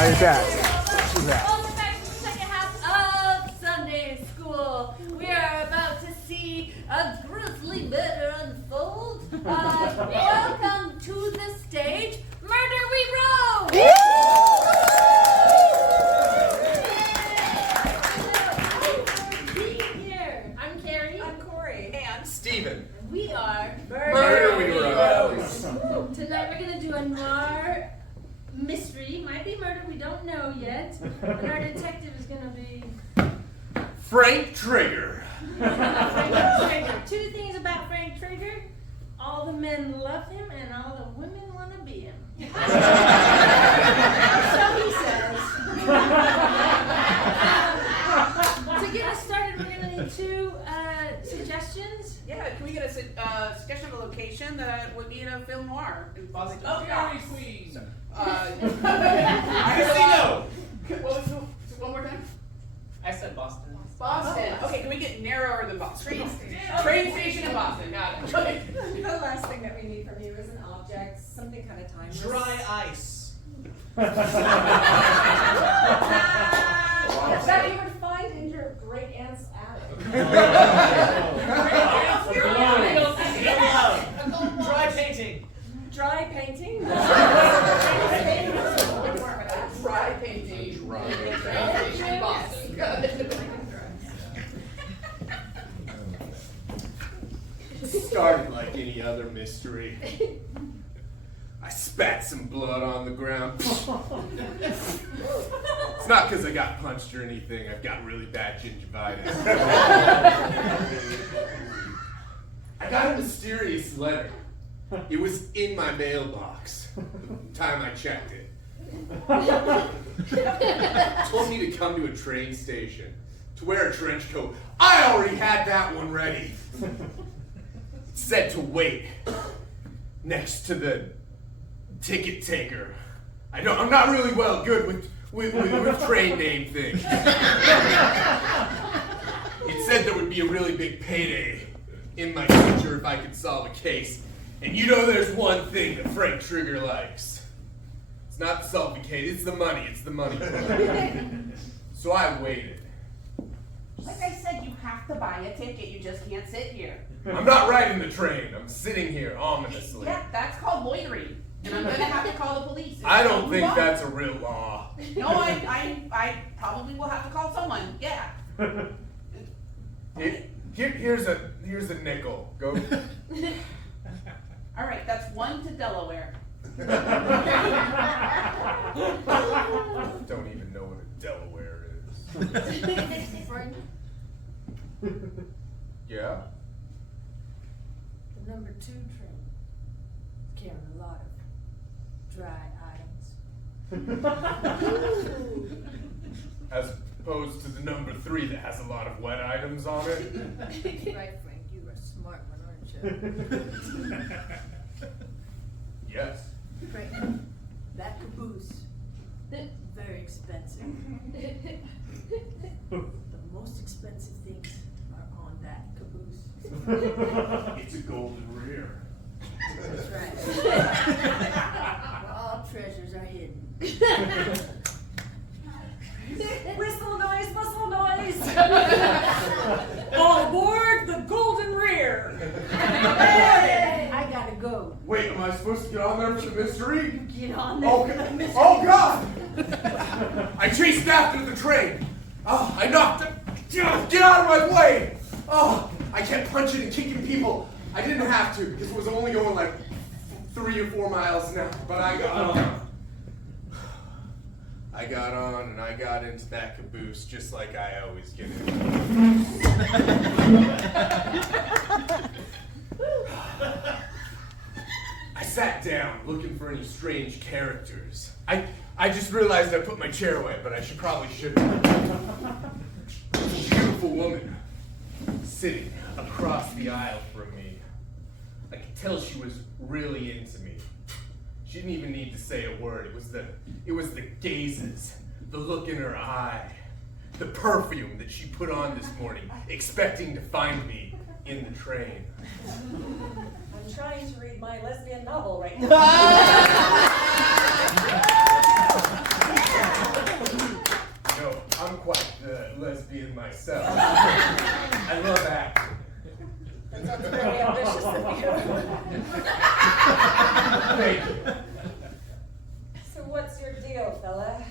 Hi, your dad. Who's that? Welcome back to the second half of Sunday School. We are about to see a grisly murder unfold. Welcome to the stage, Murder We Wrote! Here. I'm Carrie. I'm Corey. And Steven. And we are Murder We Wrote. Tonight we're going to do a noir mystery. Might be murder, we don't know yet. And our detective is going to be Frank Trigger. Frank Trigger. Two things about Frank Trigger. All the men love him and all the women want to be him. So he says. To get us started, we're going to need two suggestions. Yeah, can we get a suggestion of a location that would be in a film noir? In Boston? Oh, Dairy Queen. Casino. What was the, one more time? I said Boston. Boston. Okay, can we get narrower than Boston? Train station. Train station in Boston. Got it. The last thing that we need from you is an object, something kind of timeless. Dry ice. That you would find in your great aunt's attic. Dry painting. Dry painting. Dry painting. Train station in Boston. Got it. It started like any other mystery. I spat some blood on the ground. It's not because I got punched or anything. I've got really bad gingivitis. I got a mysterious letter. It was in my mailbox the time I checked it. It told me to come to a train station, to wear a trench coat. I already had that one ready. It said to wait next to the ticket taker. I'm not really good with train name things. It said there would be a really big payday in my future if I could solve a case. And you know there's one thing that Frank Trigger likes. It's not to solve the case, it's the money. It's the money. So I waited. Like I said, you have to buy a ticket. You just can't sit here. I'm not riding the train. I'm sitting here ominously. Yeah, that's called loitering. And I'm going to have to call the police. I don't think that's a real law. No, I probably will have to call someone. Yeah. Here's a nickel. Go. All right, that's one to Delaware. Don't even know what a Delaware is. Frank, Yeah? the number 2 train is carrying a lot of dry items. As opposed to the number 3 that has a lot of wet items on it. Right, Frank, you are a smart one, aren't you? Yes. Frank, that caboose, very expensive. The most expensive things are on that caboose. It's a golden rear. That's right. Where all treasures are hidden. Whistle noise, whistle noise. All aboard the Golden Rear. I gotta go. Wait, am I supposed to get on there for the mystery? Get on there. Okay. Oh God! I chased after the train. Oh, I knocked it. Get out of my way! Oh, I kept punching and kicking people. I didn't have to because it was only going like 3 or 4 miles an hour. But I got on. I got on and I got into that caboose just like I always get in. I sat down looking for any strange characters. I just realized I put my chair away, but I probably shouldn't. A beautiful woman sitting across the aisle from me. I could tell she was really into me. She didn't even need to say a word. It was the gazes, the look in her eye, the perfume that she put on this morning, expecting to find me in the train. I'm trying to read my lesbian novel right now. myself. I love acting. That sounds very ambitious of you. Thank you. So what's your deal, fella?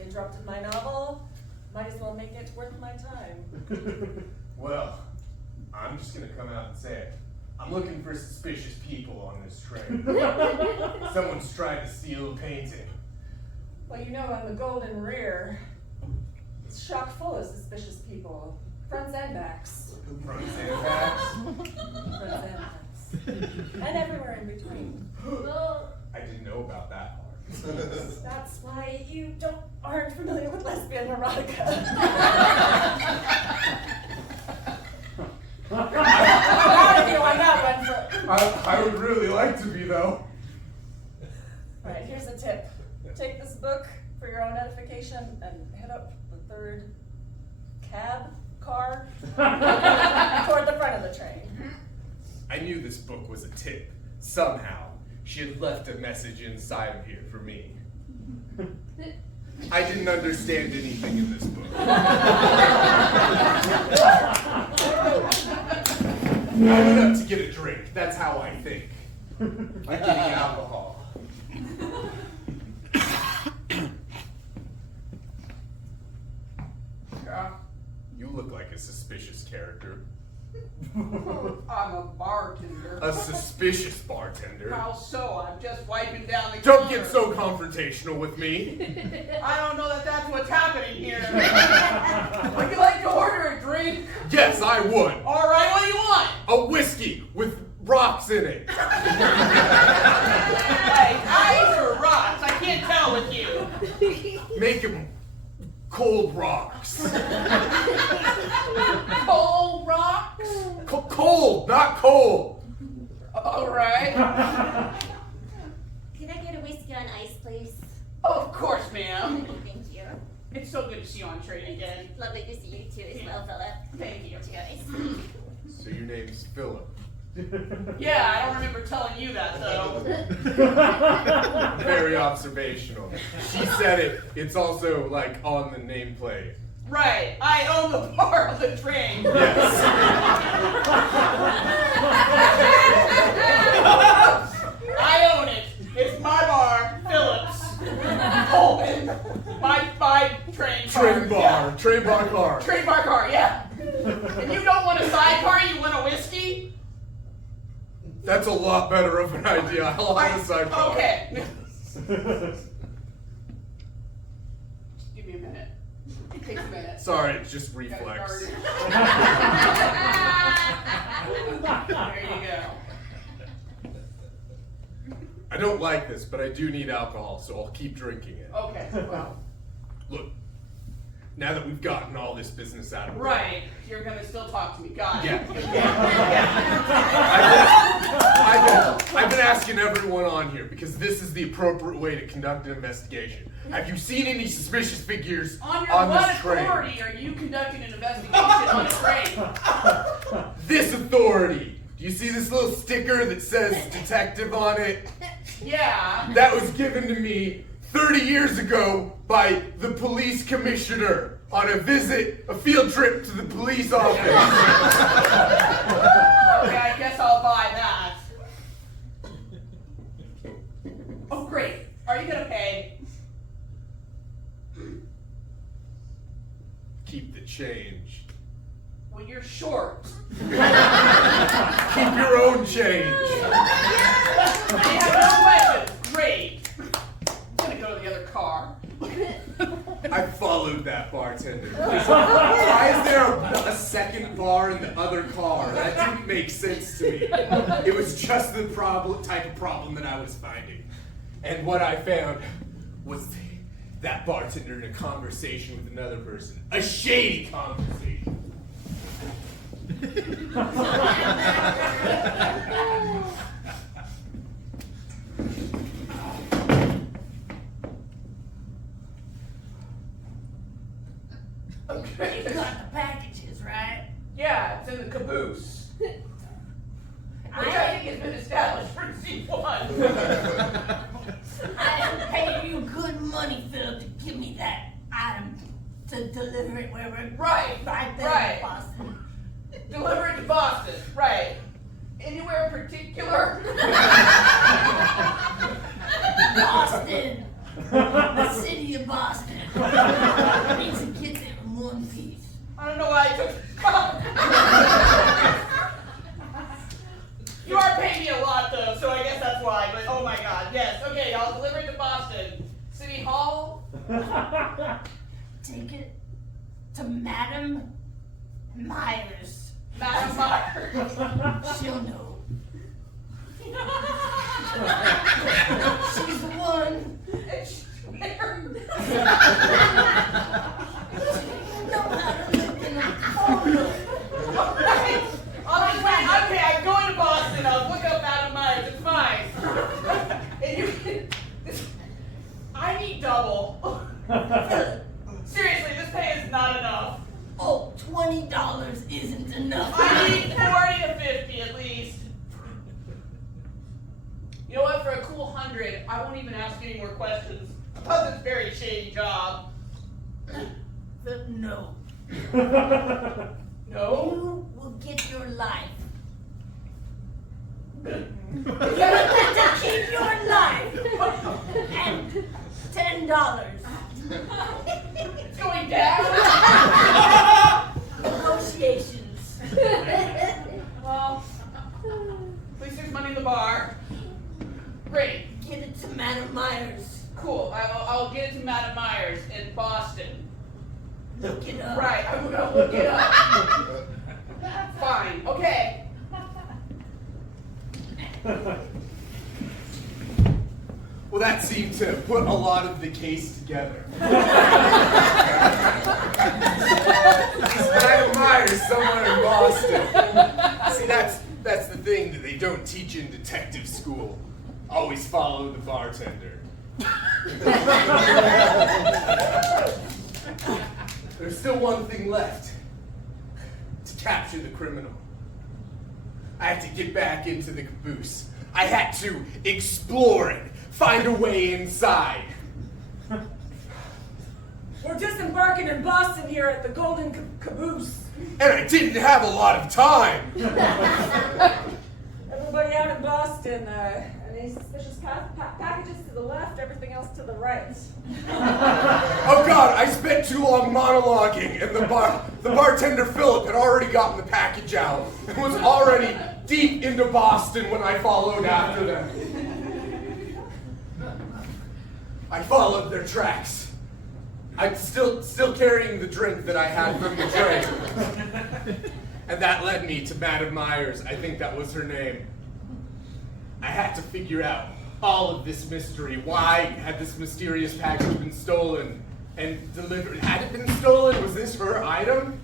Interrupted my novel? Might as well make it worth my time. Well, I'm just gonna come out and say it. I'm looking for suspicious people on this train. Someone's tried to steal a painting. Well, you know, on the Golden Rear, it's chock full of suspicious people. Fronts and backs. Fronts and backs. Fronts and backs. And everywhere in between. I didn't know about that part. That's why you aren't familiar with lesbian erotica. I'm proud of you on that one. I would really like to be, though. Alright, here's a tip. Take this book for your own edification and head up the third car toward the front of the train. I knew this book was a tip. Somehow, she had left a message inside of here for me. I didn't understand anything in this book. I went up to get a drink. That's how I think. Like getting alcohol. Yeah. You look like a suspicious character. I'm a bartender. A suspicious bartender. How so? I'm just wiping down the Don't counter. get so confrontational with me. I don't know that that's what's happening here. Would you like to order a drink? Yes, I would. All right, what do you want? A whiskey with rocks in it. Like ice or rocks? I can't tell with you. Make him cold rocks. Cold rocks? Cold, not cold. All right. Can I get a whiskey on ice, please? Of course, ma'am. Thank you. It's so good to see you on train again. Lovely to see you too as well, Philip. Thank you. Cheers. So your name's Philip. Yeah, I don't remember telling you that though. Very observational. She said it. It's also like on the nameplate. Right. I own the bar of the train. Yes. I own it. It's my bar, Phillips. Coleman. My train car. Train bar. Yeah. Train bar car. Train bar car, yeah. And you don't want a sidecar, you want a whiskey? That's a lot better of an idea. I'll have a sidecar. Okay. Give me a minute. It takes a minute. Sorry, it's just Gotta reflex. guard it. There you go. I don't like this, but I do need alcohol, so I'll keep drinking it. Okay, well. Look, now that we've gotten all this business out of the way. Right. You're gonna still talk to me. Got it. I've been asking everyone on here because this is the appropriate way to conduct an investigation. Have you seen any suspicious figures On your on what this train? authority are you conducting an investigation on a train? This authority. Do you see this little sticker that says detective on it? Yeah. That was given to me 30 years ago by the police commissioner on a field trip to the police office. Okay, I guess I'll buy that. Oh, great. Are you gonna pay? Keep the change. Well, you're short. Keep your own change. I have no weapons. Great. I'm gonna go to the other car. I followed that bartender. Why is there a second bar in the other car? That didn't make sense to me. It was just the type of problem that I was finding. And what I found was that bartender in a conversation with another person. A shady conversation. Okay. You got the packages, right? Yeah, it's in the caboose. Which I think has been established for C1. I am paying you good money, Phil, to give me that item to deliver it where we're Right, right there right. in Boston. Deliver it to Boston. Right. Anywhere in particular? Boston! The city of Boston. I need to get there in one piece. I don't know why I took. You are paying me a lot though, so I guess that's why. But oh my God, yes. Okay, I'll deliver it to Boston. City Hall. Take it to Madam Myers. Madam Myers. She'll know. She's the one. It's where? Know how to look in a corner. Alright. Okay, I'm going to Boston. I'll look up Madam Myers. It's fine. And you can. I need double. Seriously, this pay is not enough. Oh, $20 isn't enough. I need 40 to 50 at least. You know what? For a cool 100, I won't even ask any more questions. Plus, it's a very shady job. No. No? You will get your life. You get to keep your life. And $10. It's going down. Negotiations. Well, at least there's money in the bar. Great. Get it to Madam Myers. Cool. I'll get it to Madam Myers in Boston. Look it up. Right. I'm gonna look it up. Fine. Okay. Well, that seemed to put a lot of the case together. Is Madam Myers somewhere in Boston? See, that's the thing that they don't teach in detective school. Always follow the bartender. There's still one thing left. To capture the criminal. I had to get back into the caboose. I had to explore it. Find a way inside. We're disembarking in Boston here at the Golden Caboose. And I didn't have a lot of time. Everybody out in Boston, any suspicious packages to the left, everything else to the right. Oh God, I spent too long monologuing, and the bartender Philip had already gotten the package out and was already deep into Boston when I followed after them. I followed their tracks. I'm still carrying the drink that I had from the train. And that led me to Madam Myers. I think that was her name. I had to figure out all of this mystery. Why had this mysterious package been stolen and delivered? Had it been stolen? Was this her item?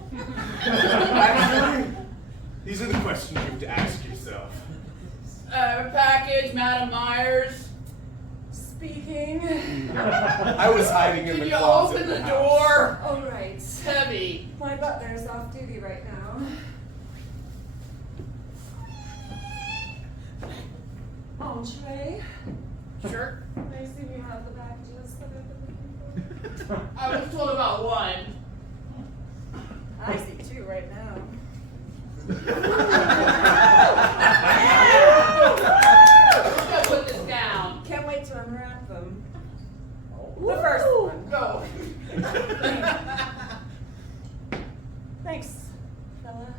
Actually, these are the questions you have to ask yourself. Package, Madam Myers. Speaking. I was hiding in Can the you closet. open of the house. door? All right. It's heavy. My butler's off duty right now. Entree. Sure. I assume you have the packages that I've been looking for. I was told about one. I see two right now. I'm gonna put this down. Can't wait to unwrap them. The first one. Go. Thanks, fella.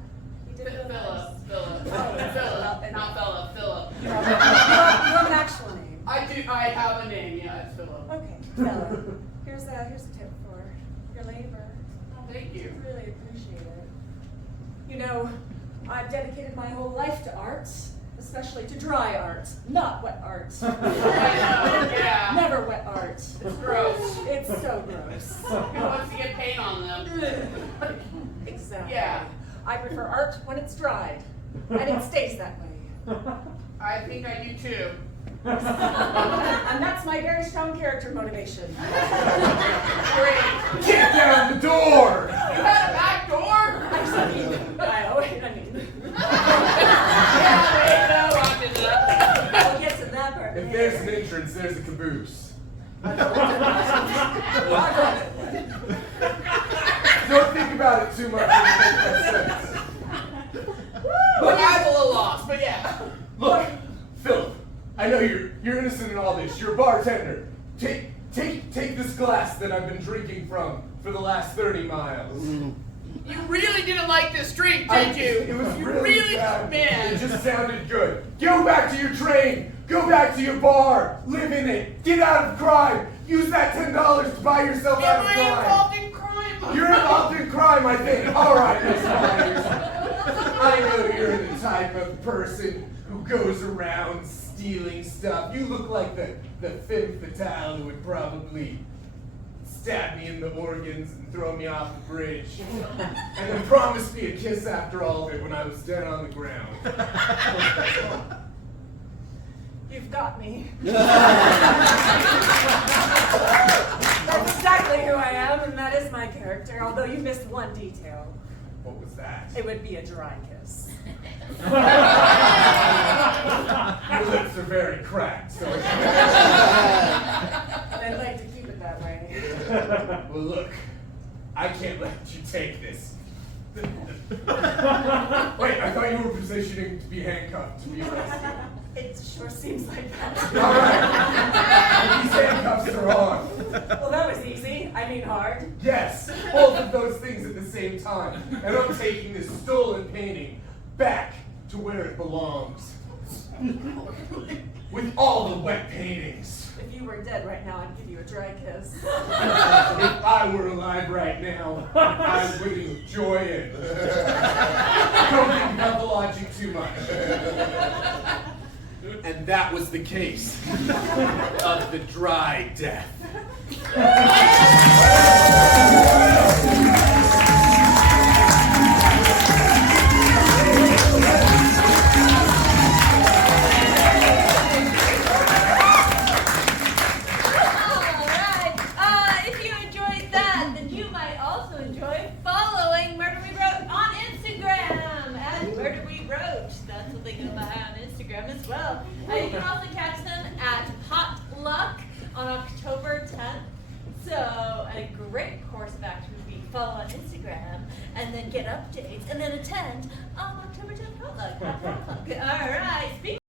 You did real Philip. nice. Philip. Oh, Philip. Not Philip. Philip. You have an actual name. I have a name. Yeah, it's Philip. Okay, fella. Here's a tip for your labor. Thank you. Really appreciate it. You know, I've dedicated my whole life to art, especially to dry art, not wet art. I know. Yeah. Never wet art. It's gross. It's so gross. Who wants to get paint on them? Exactly. Yeah. I prefer art when it's dried, and it stays that way. I think I do too. And that's my very strong character motivation. Great. Get down the door! You had a back door? I mean. Yeah, wait, no, I'm in that. We'll get to that part If later. there's an entrance, there's a caboose. I got it. take this glass that I've been drinking from for the last 30 miles. You really didn't like this drink, did you? It was you really bad. man. It just sounded good. Go back to your train. Go back to your bar. Live in it. Get out of crime. Use that $10 to buy yourself out Am of I crime. involved in crime? You're involved in crime, I think. All right, Miss Myers. I know you're the type of person who goes around stealing stuff. You look like the femme fatale who would probably stab me in the organs and throw me off the bridge. And then promise me a kiss after all of it when I was dead on the ground. You've got me. That's exactly who I am, and that is my character, although you missed one detail. What was that? It would be a dry kiss. Your lips are very cracked, so And I'd like to keep it that way. well, look, I can't let you take this. Wait, I thought you were positioning to be handcuffed to be arrested. It sure seems like that. All right, these handcuffs are on. Well, that was easy. I mean hard. Yes, both of those things at the same time. And I'm taking this stolen painting back to where it belongs. With all the wet paintings. If you were dead right now, I'd give you a dry kiss. If I were alive right now, I would enjoy it. Don't think about the logic too much. And that was the case of the dry death. Alright, if you enjoyed that, then you might also enjoy following Murder We Wrote on Instagram at Murder We Wrote. That's what they go by on Instagram as well. You can also catch them at Potluck on October 10th. So, a great course of action would be follow on Instagram and then get updates and then attend on October 10th Potluck. Alright, speaking